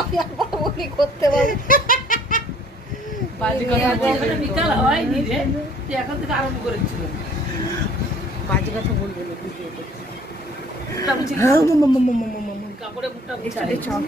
আমি আবার বলি করতে পারবো। বাজে কথা বলবে না, বিকাল হয়নি রে, তুই এখন থেকে আরম্ভ করেছিল। বাজে কথা বলবে না ভিডিওতে। কাপড়ে মুখটা মুছা চল